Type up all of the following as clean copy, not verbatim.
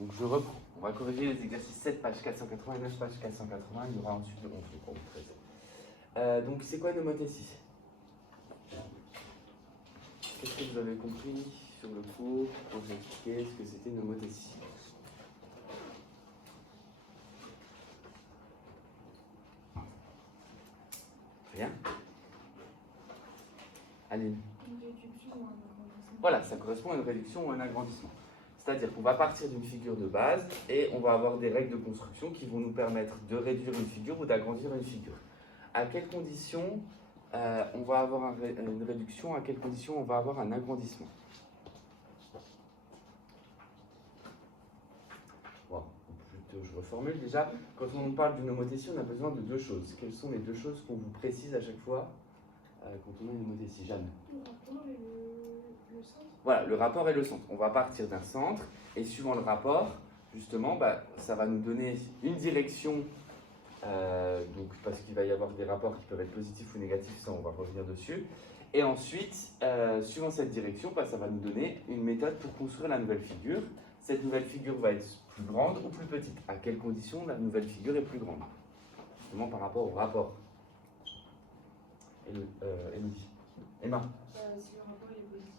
Donc je reprends. On va corriger les exercices 7, page 480 et 9, page 480. Il y aura ensuite le 11, donc on vous traite. Donc c'est quoi une homothétie? Qu'est-ce que vous avez compris sur le cours quand j'ai expliqué ce que c'était une homothétie? Rien? Aline? Une réduction ou un agrandissement. Voilà, ça correspond à une réduction ou un agrandissement. C'est-à-dire qu'on va partir d'une figure de base et on va avoir des règles de construction qui vont nous permettre de réduire une figure ou d'agrandir une figure. À quelles conditions on va avoir une réduction? À quelles conditions on va avoir un agrandissement? Bon, je reformule déjà. Quand on parle d'une homothétie, on a besoin de deux choses. Quelles sont les deux choses qu'on vous précise à chaque fois quand on a une homothétie? Jeanne? Le rapport et le centre. Voilà, le rapport et le centre. On va partir d'un centre et suivant le rapport, justement, ça va nous donner une direction, donc, parce qu'il va y avoir des rapports qui peuvent être positifs ou négatifs, ça on va revenir dessus. Et ensuite, suivant cette direction, ça va nous donner une méthode pour construire la nouvelle figure. Cette nouvelle figure va être plus grande ou plus petite. À quelles conditions la nouvelle figure est plus grande? Justement par rapport au rapport. Élodie. Emma? Si le rapport est positif.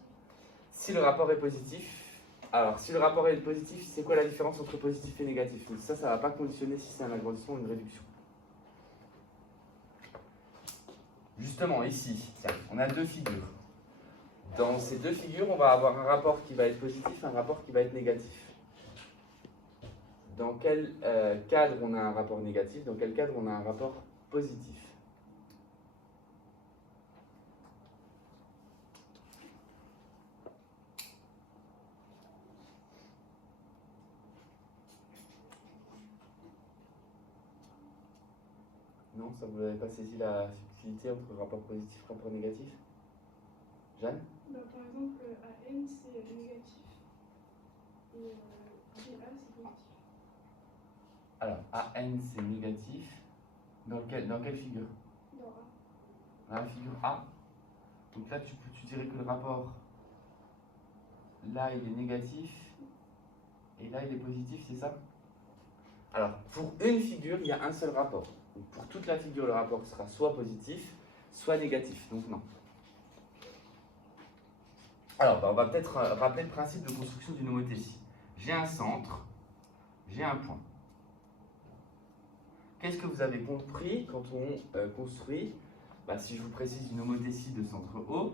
Si le rapport est positif, alors si le rapport est positif, c'est quoi la différence entre positif et négatif? Donc ça ne va pas conditionner si c'est un agrandissement ou une réduction. Justement, ici, tiens, on a deux figures. Dans ces deux figures, on va avoir un rapport qui va être positif, un rapport qui va être négatif. Dans quel cadre on a un rapport négatif? Dans quel cadre on a un rapport positif? Non, ça vous n'avez pas saisi la subtilité entre rapport positif et rapport négatif? Jeanne? Par exemple, AN c'est négatif et GA c'est positif. Alors, AN c'est négatif. Dans quelle figure? Dans A. Dans la figure A. Donc là, tu dirais que le rapport, là, il est négatif. Et là, il est positif, c'est ça? Alors, pour une figure, il y a un seul rapport. Donc, pour toute la figure, le rapport sera soit positif, soit négatif. Donc non. Alors, on va peut-être rappeler le principe de construction d'une homothétie. J'ai un centre, j'ai un point. Qu'est-ce que vous avez compris quand on construit, si je vous précise une homothétie de centre O,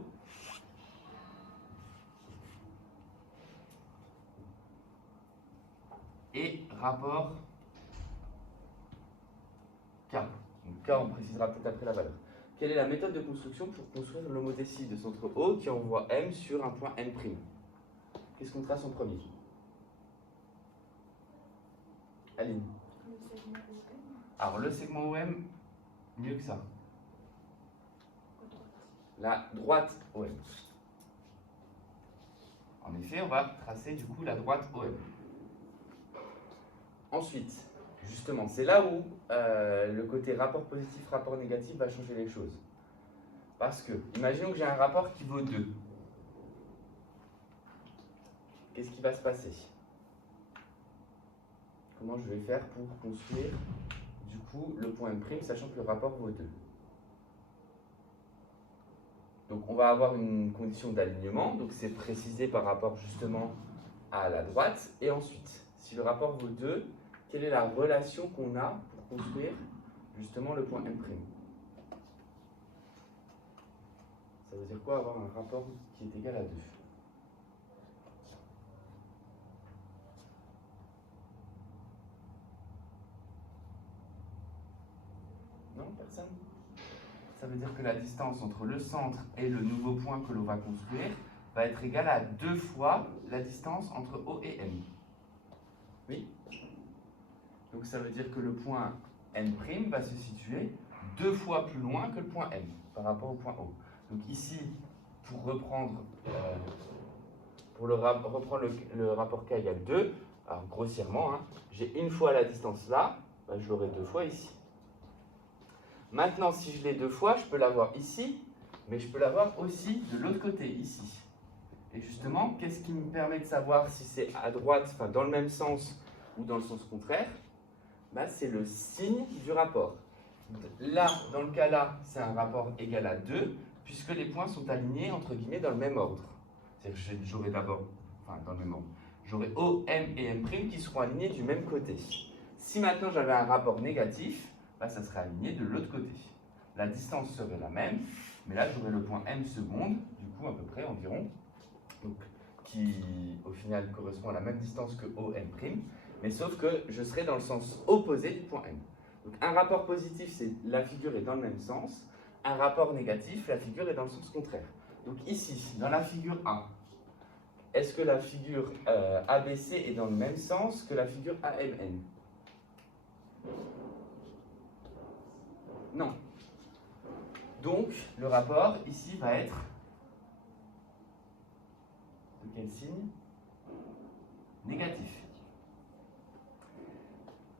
et rapport K. Donc K, on précisera peut-être après la valeur. Quelle est la méthode de construction pour construire l'homothétie de centre O qui envoie M sur un point N'? Qu'est-ce qu'on trace en premier? Aline? Le segment OM. Alors le segment OM, mieux que ça. La droite OM. En effet, on va tracer du coup la droite OM. Ensuite, justement, c'est là où le côté rapport positif, rapport négatif va changer les choses. Parce que, imaginons que j'ai un rapport qui vaut 2. Qu'est-ce qui va se passer? Comment je vais faire pour construire, du coup, le point M', sachant que le rapport vaut 2? Donc, on va avoir une condition d'alignement. Donc, c'est précisé par rapport justement à la droite. Et ensuite, si le rapport vaut 2, quelle est la relation qu'on a pour construire justement le point M'? Ça veut dire quoi avoir un rapport qui est égal à 2? Non, personne? Ça veut dire que la distance entre le centre et le nouveau point que l'on va construire va être égale à 2 fois la distance entre O et M. Oui? Donc ça veut dire que le point N' va se situer 2 fois plus loin que le point M par rapport au point O. Donc ici, pour reprendre, le rapport K égale 2, alors grossièrement, j'ai une fois la distance là, je l'aurai 2 fois ici. Maintenant, si je l'ai 2 fois, je peux l'avoir ici, mais je peux l'avoir aussi de l'autre côté, ici. Et justement, qu'est-ce qui me permet de savoir si c'est à droite, enfin dans le même sens ou dans le sens contraire? Bah, c'est le signe du rapport. Là, dans le cas là, c'est un rapport égal à 2, puisque les points sont alignés entre guillemets dans le même ordre. C'est-à-dire que j'aurai d'abord, enfin dans le même ordre, j'aurai O, M et M' qui seront alignés du même côté. Si maintenant j'avais un rapport négatif, bah, ça serait aligné de l'autre côté. La distance serait la même, mais là j'aurais le point M seconde, du coup à peu près environ, donc, qui au final correspond à la même distance que OM', mais sauf que je serai dans le sens opposé du point M. Donc un rapport positif, c'est la figure est dans le même sens. Un rapport négatif, la figure est dans le sens contraire. Donc ici, dans la figure A, est-ce que la figure ABC est dans le même sens que la figure AMN? Non. Donc le rapport ici va être de quel signe? Négatif.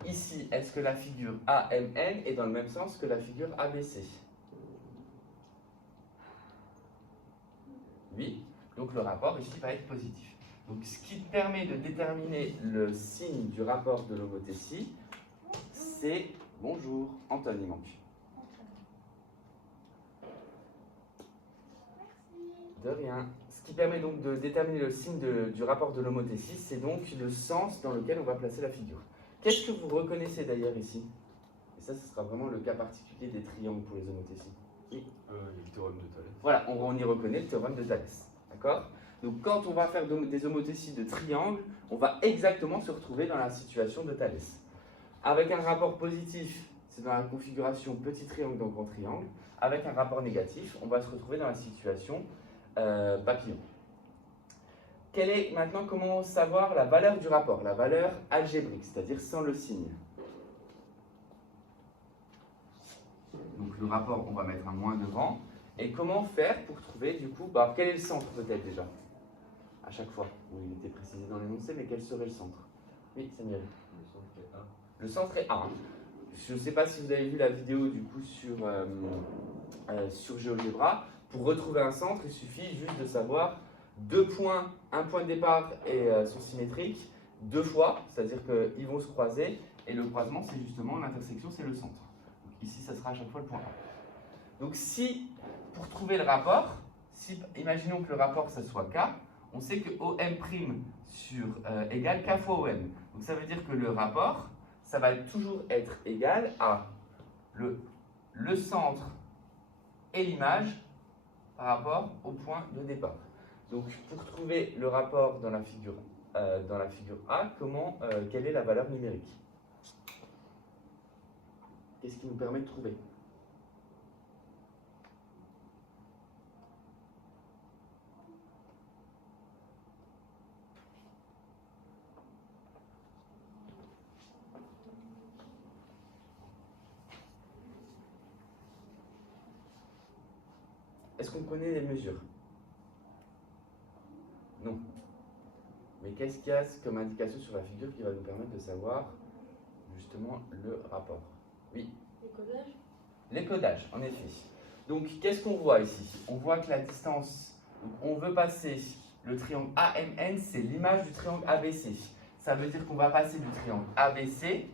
Ici, est-ce que la figure AMN est dans le même sens que la figure ABC? Oui. Donc le rapport ici va être positif. Donc ce qui permet de déterminer le signe du rapport de l'homothétie, c'est, bonjour, Antoine il manque. De rien. Ce qui permet donc de déterminer le signe du rapport de l'homothétie, c'est donc le sens dans lequel on va placer la figure. Qu'est-ce que vous reconnaissez d'ailleurs ici? Et ça, ce sera vraiment le cas particulier des triangles pour les homothéties. Oui. Le théorème de Thalès. Voilà, on y reconnaît le théorème de Thalès. D'accord? Donc quand on va faire des homothéties de triangles, on va exactement se retrouver dans la situation de Thalès. Avec un rapport positif, c'est dans la configuration petit triangle dans grand triangle. Avec un rapport négatif, on va se retrouver dans la situation papillon. Quelle est maintenant, comment savoir la valeur du rapport? La valeur algébrique, c'est-à-dire sans le signe. Donc le rapport, on va mettre un moins devant. Et comment faire pour trouver du coup, bah, quel est le centre peut-être déjà? À chaque fois, où il était précisé dans l'énoncé, mais quel serait le centre? Oui, Samuel. Le centre est A. Le centre est A. Je ne sais pas si vous avez vu la vidéo du coup sur GeoGebra. Pour retrouver un centre, il suffit juste de savoir deux points, un point de départ et sont symétriques, deux fois, c'est-à-dire qu'ils vont se croiser, et le croisement, c'est justement l'intersection, c'est le centre. Donc ici, ça sera à chaque fois le point A. Donc si, pour trouver le rapport, si, imaginons que le rapport, ça soit K, on sait que OM' égale K fois OM. Donc ça veut dire que le rapport, ça va toujours être égal à le centre et l'image par rapport au point de départ. Donc pour trouver le rapport dans la figure A, quelle est la valeur numérique? Qu'est-ce qui nous permet de trouver? Est-ce qu'on connaît les mesures? Non. Mais qu'est-ce qu'il y a comme indication sur la figure qui va nous permettre de savoir justement le rapport? Oui. Les codages? Les codages, en effet. Donc, qu'est-ce qu'on voit ici? On voit que la distance, donc on veut passer le triangle AMN, c'est l'image du triangle ABC. Ça veut dire qu'on va passer du triangle ABC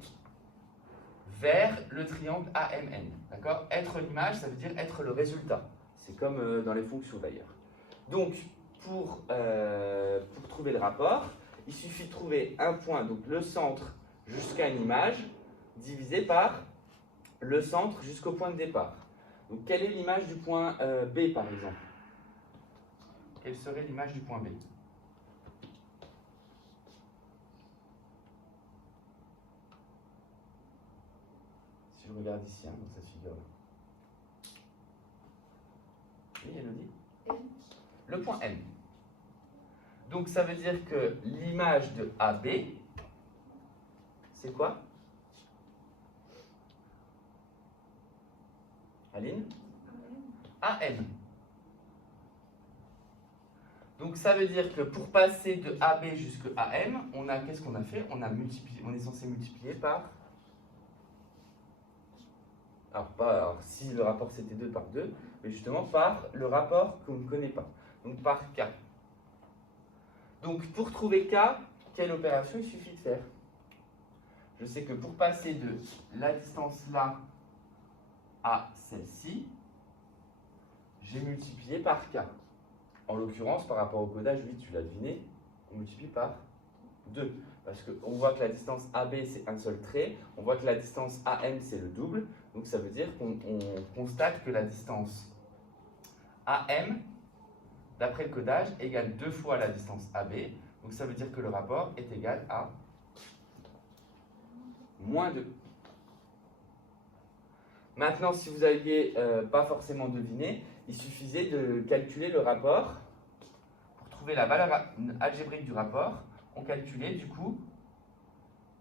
vers le triangle AMN. D'accord? Être l'image, ça veut dire être le résultat. C'est comme dans les fonctions d'ailleurs. Donc, pour trouver le rapport, il suffit de trouver un point, donc le centre jusqu'à une image, divisé par le centre jusqu'au point de départ. Donc, quelle est l'image du point B par exemple? Quelle serait l'image du point B? Si je regarde ici, dans cette figure-là. Oui, Elodie? M. Le point M. Donc ça veut dire que l'image de AB, c'est quoi? Aline? AM. Donc ça veut dire que pour passer de AB jusqu'à AM, qu'est-ce qu'on a fait? On est censé multiplier par... Alors si le rapport c'était 2 par 2, mais justement par le rapport qu'on ne connaît pas. Donc par K. Donc pour trouver K, quelle opération il suffit de faire? Je sais que pour passer de la distance là à celle-ci, j'ai multiplié par K. En l'occurrence, par rapport au codage, oui, tu l'as deviné, on multiplie par 2. Parce qu'on voit que la distance AB, c'est un seul trait. On voit que la distance AM, c'est le double. Donc ça veut dire qu'on constate que la distance AM, d'après le codage, égale 2 fois la distance AB. Donc ça veut dire que le rapport est égal à moins 2. Maintenant, si vous n'aviez pas forcément deviné, il suffisait de calculer le rapport. Pour trouver la valeur algébrique du rapport, on calculait du coup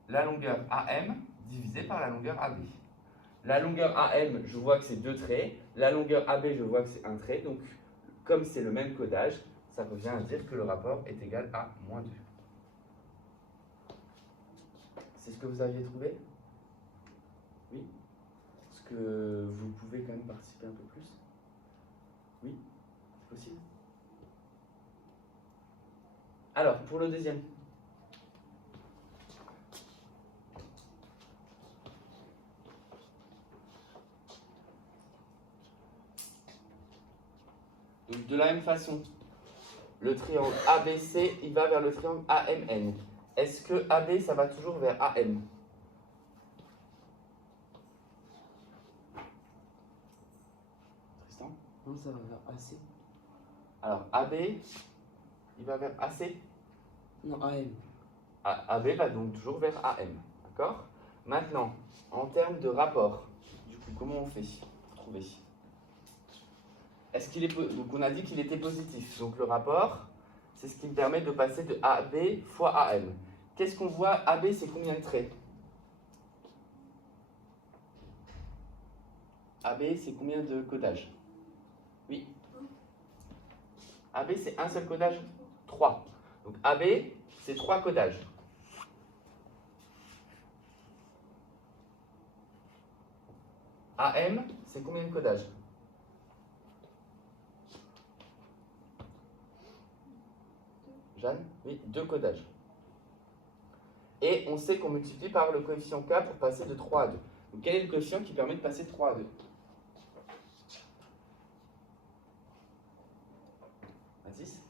la longueur AM divisée par la longueur AB. La longueur AM, je vois que c'est 2 traits. La longueur AB, je vois que c'est un trait. Donc, comme c'est le même codage, ça revient à dire que le rapport est égal à moins 2. C'est ce que vous aviez trouvé? Oui? Est-ce que vous pouvez quand même participer un peu plus? Oui? C'est possible? Alors, pour le deuxième. Donc, de la même façon, le triangle ABC, il va vers le triangle AMN. Est-ce que AB, ça va toujours vers AM? Tristan? Non, ça va vers AC. Alors, AB, il va vers AC? Non, AM. AB va donc toujours vers AM. D'accord? Maintenant, en termes de rapport, du coup, comment on fait pour trouver? Est-ce qu'il est donc on a dit qu'il était positif. Donc le rapport, c'est ce qui me permet de passer de AB fois AM. Qu'est-ce qu'on voit? AB, c'est combien de traits? AB, c'est combien de codages? Oui. AB, c'est un seul codage? 3. Donc AB, c'est 3 codages. AM, c'est combien de codages? Jeanne? Oui, 2 codages. Et on sait qu'on multiplie par le coefficient K pour passer de 3 à 2. Donc quel est le coefficient qui permet de passer de 3 à 2? Mathis?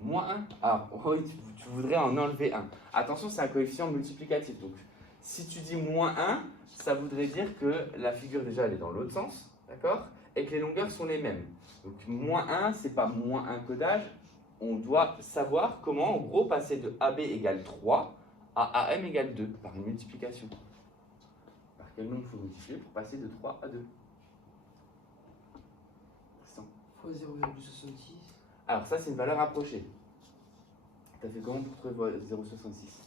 Moins 1. Ah, oui, tu voudrais en enlever 1. Attention, c'est un coefficient multiplicatif. Donc, si tu dis moins 1, ça voudrait dire que la figure, déjà, elle est dans l'autre sens. D'accord? Et que les longueurs sont les mêmes. Donc, moins 1, c'est pas moins 1 codage. On doit savoir comment, en gros, passer de AB égale 3 à AM égale 2 par une multiplication. Par quel nombre il faut multiplier pour passer de 3 à 2? Fois 0,66. Alors ça, c'est une valeur approchée. Tu as fait comment pour trouver 0,66?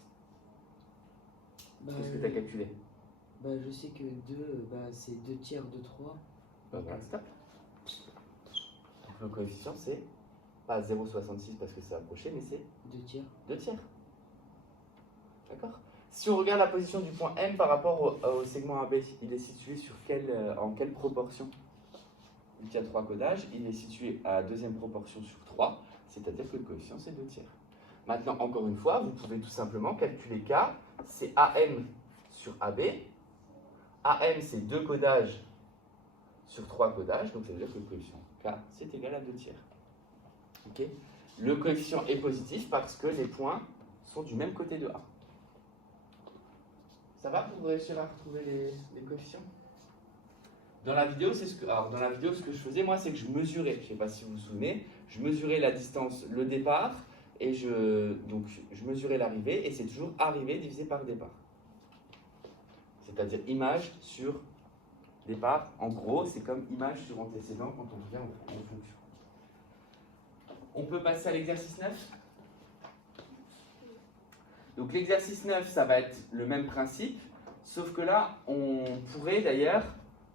Bah, Qu'est-ce que tu as calculé? Bah, je sais que 2, c'est 2 tiers de 3. Bah voilà, stop. Donc le coefficient, c'est pas 0,66 parce que c'est approché, mais c'est 2 tiers. 2 tiers. D'accord? Si on regarde la position du point M par rapport au segment AB, il est situé sur en quelle proportion? Il y a 3 codages, il est situé à deuxième proportion sur 3, c'est-à-dire que le coefficient c'est 2 tiers. Maintenant, encore une fois, vous pouvez tout simplement calculer K, c'est AM sur AB. AM, c'est 2 codages sur 3 codages, donc ça veut dire que le coefficient K, c'est égal à 2 tiers. Ok? Le coefficient est positif parce que les points sont du même côté de A. Ça va pour réussir à retrouver les coefficients? Dans la vidéo, ce que je faisais, moi, c'est que je mesurais, je ne sais pas si vous vous souvenez, je mesurais la distance, le départ, et je mesurais l'arrivée, et c'est toujours arrivée divisé par départ. C'est-à-dire image sur départ. En gros, c'est comme image sur antécédent quand on revient aux fonctions. On peut passer à l'exercice 9. Donc l'exercice 9, ça va être le même principe, sauf que là, on pourrait d'ailleurs,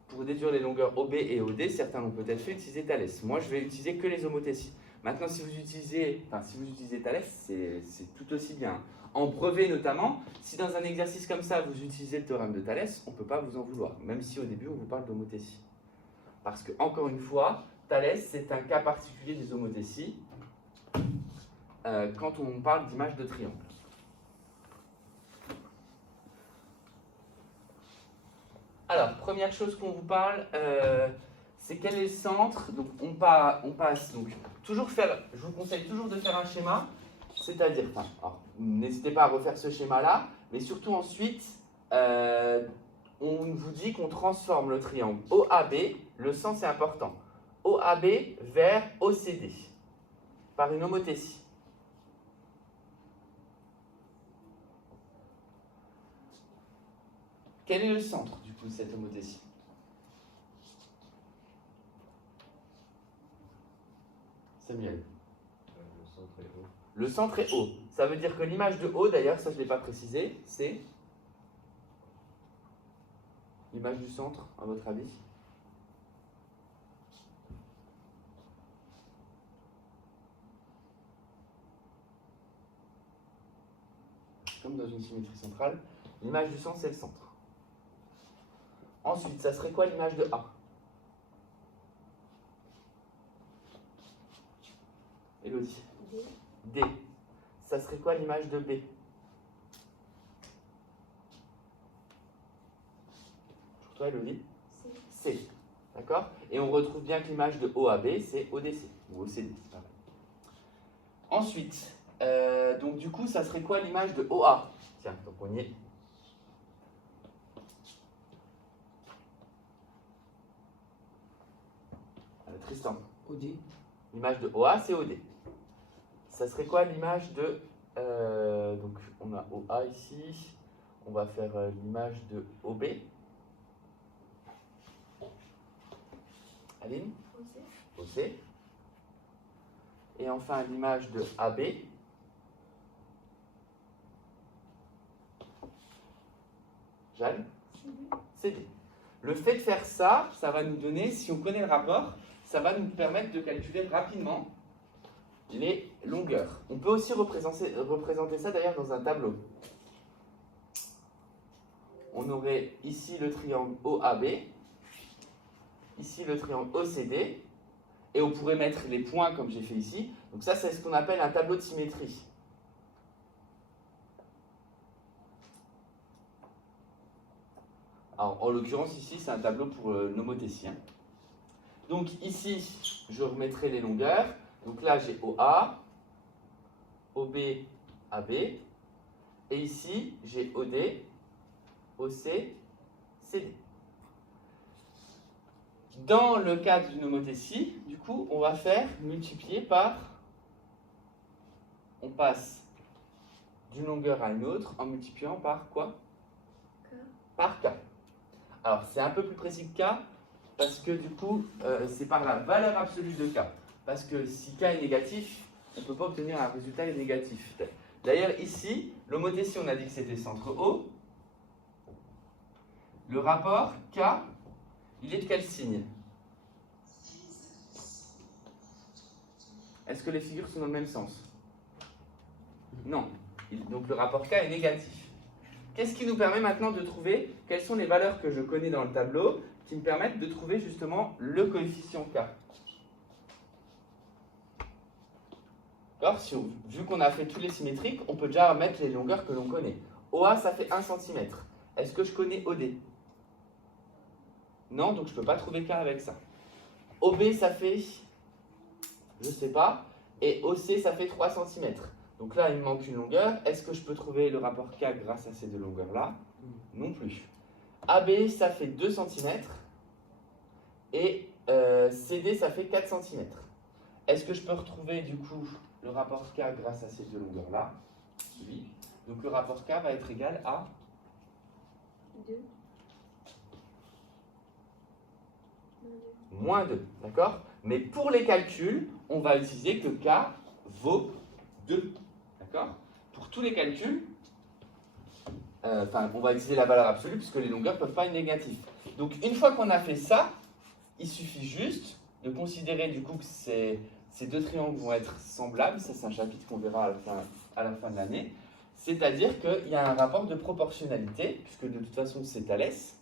pour déduire les longueurs OB et OD, certains l'ont peut-être fait, utiliser Thalès. Moi, je vais utiliser que les homothéties. Maintenant, si vous utilisez Thalès, c'est tout aussi bien. En brevet notamment, si dans un exercice comme ça, vous utilisez le théorème de Thalès, on ne peut pas vous en vouloir, même si au début, on vous parle d'homothétie. Parce que, encore une fois, Thalès, c'est un cas particulier des homothéties. quand on parle d'image de triangle. Alors, première chose qu'on vous parle, c'est quel est le centre. Donc, on passe. Donc, je vous conseille toujours de faire un schéma, c'est-à-dire, n'hésitez pas à refaire ce schéma-là, mais surtout ensuite, on vous dit qu'on transforme le triangle OAB, le sens est important, OAB vers OCD, par une homothétie. Quel est le centre, du coup, de cette homothétie? Samuel. Le centre est haut. Le centre est haut. Ça veut dire que l'image de haut, d'ailleurs, ça je ne l'ai pas précisé, c'est l'image du centre, à votre avis? Comme dans une symétrie centrale, l'image du centre, c'est le centre. Ensuite, ça serait quoi l'image de A? Élodie. D. Ça serait quoi l'image de B? Pour toi, Élodie? C. D'accord? Et on retrouve bien que l'image de OAB, c'est ODC, ou OCD, c'est pareil. Ensuite, donc du coup, ça serait quoi l'image de OA? Tiens, donc on y est. Tristan. OD. L'image de OA, c'est OD. Ça serait quoi l'image de... donc, on a OA ici. On va faire l'image de OB. Aline? OC. Et enfin, l'image de AB. Jeanne? CD. Le fait de faire ça, ça va nous donner, si on connaît le rapport, ça va nous permettre de calculer rapidement les longueurs. On peut aussi représenter ça d'ailleurs dans un tableau. On aurait ici le triangle OAB, ici le triangle OCD, et on pourrait mettre les points comme j'ai fait ici. Donc ça, c'est ce qu'on appelle un tableau de symétrie. Alors, en l'occurrence, ici, c'est un tableau pour l'homothétie. Donc ici, je remettrai les longueurs. Donc là, j'ai OA, OB, AB. Et ici, j'ai OD, OC, CD. Dans le cas d'une homothétie, du coup, on va faire multiplier par... On passe d'une longueur à une autre en multipliant par quoi? K. Par K. Alors, c'est un peu plus précis que K, parce que du coup, c'est par la valeur absolue de K. Parce que si K est négatif, on ne peut pas obtenir un résultat négatif. D'ailleurs, ici, l'homothétie, on a dit que c'était centre O. Le rapport K, il est de quel signe? Est-ce que les figures sont dans le même sens? Non. Donc le rapport K est négatif. Qu'est-ce qui nous permet maintenant de trouver quelles sont les valeurs que je connais dans le tableau qui me permettent de trouver justement le coefficient K? Alors, vu qu'on a fait tous les symétriques, on peut déjà mettre les longueurs que l'on connaît. OA, ça fait 1 cm. Est-ce que je connais OD? Non, donc je ne peux pas trouver K avec ça. OB, ça fait, je ne sais pas, et OC, ça fait 3 cm. Donc là, il me manque une longueur. Est-ce que je peux trouver le rapport K grâce à ces deux longueurs-là? Non plus. AB, ça fait 2 cm. Et CD, ça fait 4 cm. Est-ce que je peux retrouver du coup le rapport K grâce à ces deux longueurs-là? Oui. Donc le rapport K va être égal à 2. moins 2. D'accord? Mais pour les calculs, on va utiliser que K vaut 2. D'accord? Pour tous les calculs, on va utiliser la valeur absolue puisque les longueurs ne peuvent pas être négatives. Donc une fois qu'on a fait ça, il suffit juste de considérer du coup que ces deux triangles vont être semblables. Ça, c'est un chapitre qu'on verra à la fin de l'année. C'est-à-dire qu'il y a un rapport de proportionnalité, puisque de toute façon c'est Thalès.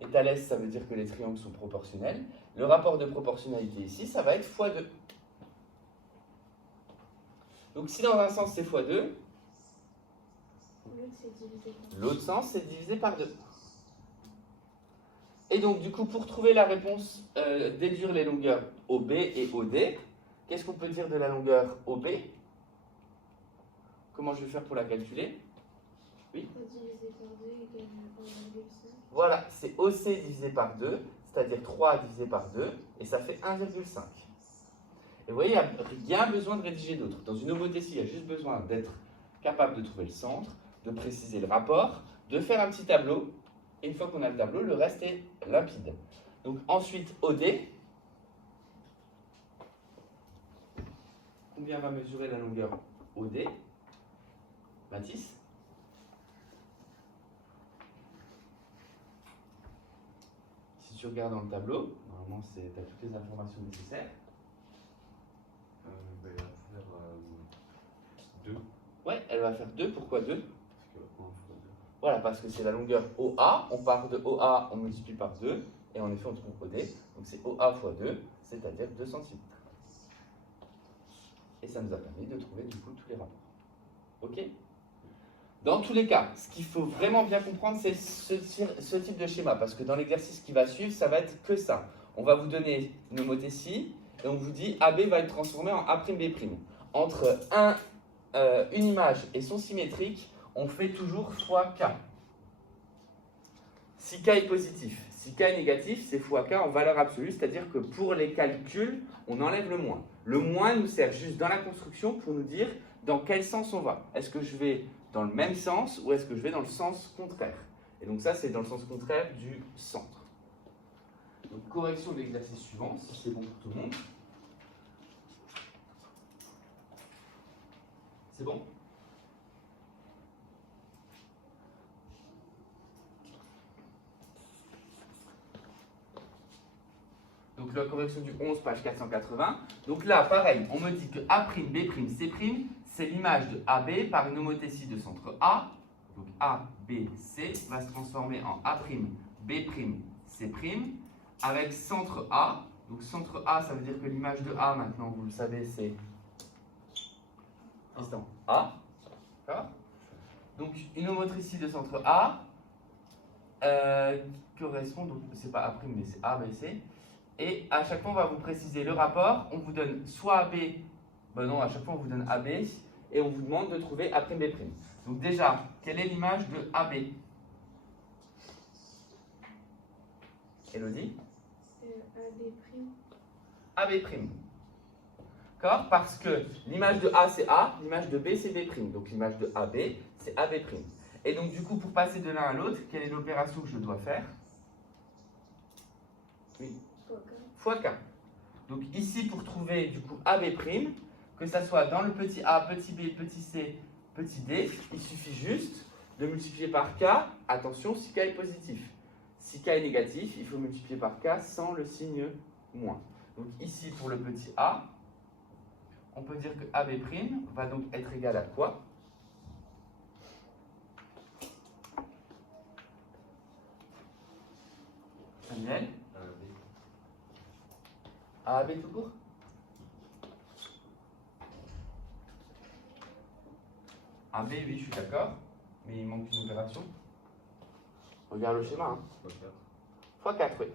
Et Thalès, ça veut dire que les triangles sont proportionnels. Le rapport de proportionnalité ici, ça va être x2. Donc si dans un sens c'est x2, L'autre, c'est divisé par l'autre sens c'est divisé par 2. Et donc du coup, pour trouver la réponse, déduire les longueurs OB et OD, qu'est-ce qu'on peut dire de la longueur OB? Comment je vais faire pour la calculer? 3 divisé par 2 égale 1,5. Voilà, c'est OC divisé par 2, c'est-à-dire 3 divisé par 2, et ça fait 1,5. Et vous voyez, il n'y a rien besoin de rédiger d'autre. Dans une homothétie, il y a juste besoin d'être capable de trouver le centre, de préciser le rapport, de faire un petit tableau, et une fois qu'on a le tableau, le reste est limpide. Donc ensuite, OD. Combien va mesurer la longueur OD? Mathis? Si tu regardes dans le tableau, normalement tu as toutes les informations nécessaires. Il va faire 2. Ouais, elle va faire 2. Pourquoi 2? Parce que 1 fois 2. Voilà, parce que c'est la longueur OA. On part de OA, on multiplie par 2. Et en effet, on trouve OD. Donc c'est OA fois 2, c'est-à-dire 2 cm. Et ça nous a permis de trouver du coup tous les rapports. Ok? Dans tous les cas, ce qu'il faut vraiment bien comprendre, c'est ce type de schéma. Parce que dans l'exercice qui va suivre, ça va être que ça. On va vous donner une homothétie et on vous dit AB va être transformé en A'B'. Entre une image et son symétrique, on fait toujours fois K. Si K est positif, si K est négatif, c'est fois K en valeur absolue, c'est-à-dire que pour les calculs, on enlève le moins. Le moins nous sert juste dans la construction pour nous dire dans quel sens on va. Est-ce que je vais dans le même sens ou est-ce que je vais dans le sens contraire? Et donc ça, c'est dans le sens contraire du centre. Donc correction de l'exercice suivant, si c'est bon pour tout le monde. C'est bon? Donc la correction du 11, page 480. Donc là, pareil, on me dit que A', B', C', c'est l'image de AB par une homothétie de centre A. Donc A, B, C va se transformer en A', B', C', avec centre A. Donc centre A, ça veut dire que l'image de A, maintenant, vous le savez, c'est A. D'accord? Donc une homothétie de centre A correspond, donc c'est pas A', mais c'est A, B, C. Et à chaque fois, on va vous préciser le rapport. On vous donne soit AB, ben non, à chaque fois, on vous donne AB, et on vous demande de trouver A'B'. Donc déjà, quelle est l'image de AB? Elodie? AB'. AB'. D'accord? Parce que l'image de A, c'est A, l'image de B, c'est B'. Donc l'image de AB, c'est AB'. Et donc du coup, pour passer de l'un à l'autre, quelle est l'opération que je dois faire? Oui. Fois K. Donc ici, pour trouver du coup AB', que ça soit dans le petit a, petit b, petit c, petit d, il suffit juste de multiplier par K, attention, si K est positif. Si K est négatif, il faut multiplier par K sans le signe moins. Donc ici, pour le petit a, on peut dire que AB' va donc être égal à quoi? Samuel? AB tout court? AB, oui, je suis d'accord, mais il manque une opération. Regarde le schéma. Hein. Fois 4, oui.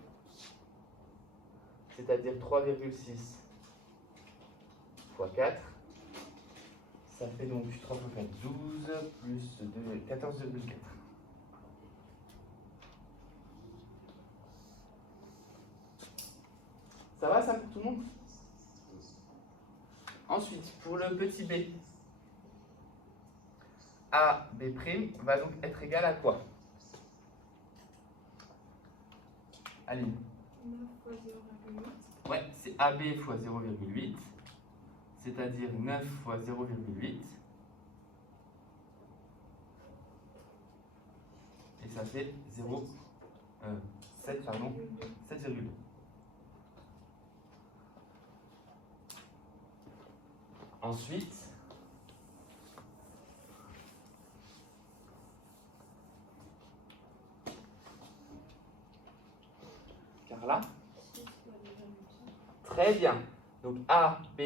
C'est-à-dire 3,6 fois 4. Ça fait donc 3 fois 4, 12, plus 2, 14,4. Ça va ça pour tout le monde? Ensuite, pour le petit b, AB' va donc être égal à quoi? Allez. 9 fois 0,8. Ouais, c'est AB fois 0,8, c'est-à-dire 9 fois 0,8. Et ça fait 7, pardon, 7,2. Ensuite, Carla? 6 fois 2,5. Très bien. Donc AB'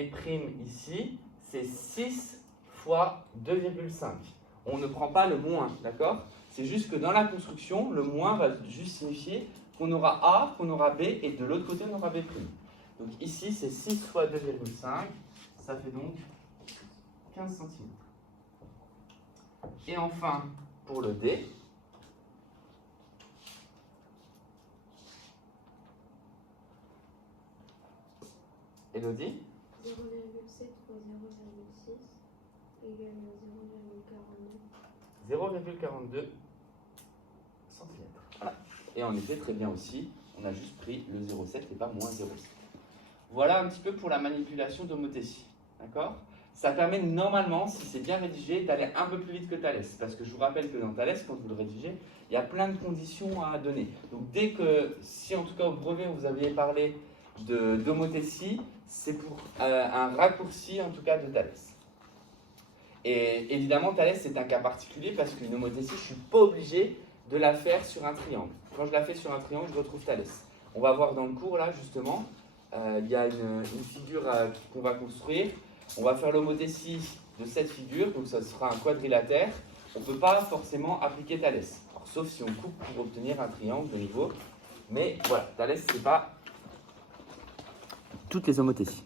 ici, c'est 6 fois 2,5. On ne prend pas le moins, d'accord? C'est juste que dans la construction, le moins va juste signifier qu'on aura A, qu'on aura B, et de l'autre côté, on aura B'. Donc ici, c'est 6 fois 2,5, ça fait donc 15 cm. Et enfin, pour le D, Elodie? 0,7 fois 0,6 égale 0,42. 0,42 cm. Voilà. Et on était très bien aussi, on a juste pris le 0,7 et pas moins 0,7. Voilà un petit peu pour la manipulation d'homothétie. D'accord? Ça permet normalement, si c'est bien rédigé, d'aller un peu plus vite que Thalès. Parce que je vous rappelle que dans Thalès, quand vous le rédigez, il y a plein de conditions à donner. Donc dès que, si en tout cas au brevet vous aviez parlé d'homothétie, c'est pour un raccourci en tout cas de Thalès. Et évidemment, Thalès c'est un cas particulier parce qu'une homothétie, je ne suis pas obligé de la faire sur un triangle. Quand je la fais sur un triangle, je retrouve Thalès. On va voir dans le cours là justement, il y a une figure qu'on va construire. On va faire l'homothétie de cette figure, donc ça sera un quadrilatère. On ne peut pas forcément appliquer Thalès, alors, sauf si on coupe pour obtenir un triangle de niveau. Mais voilà, Thalès, c'est pas toutes les homothéties.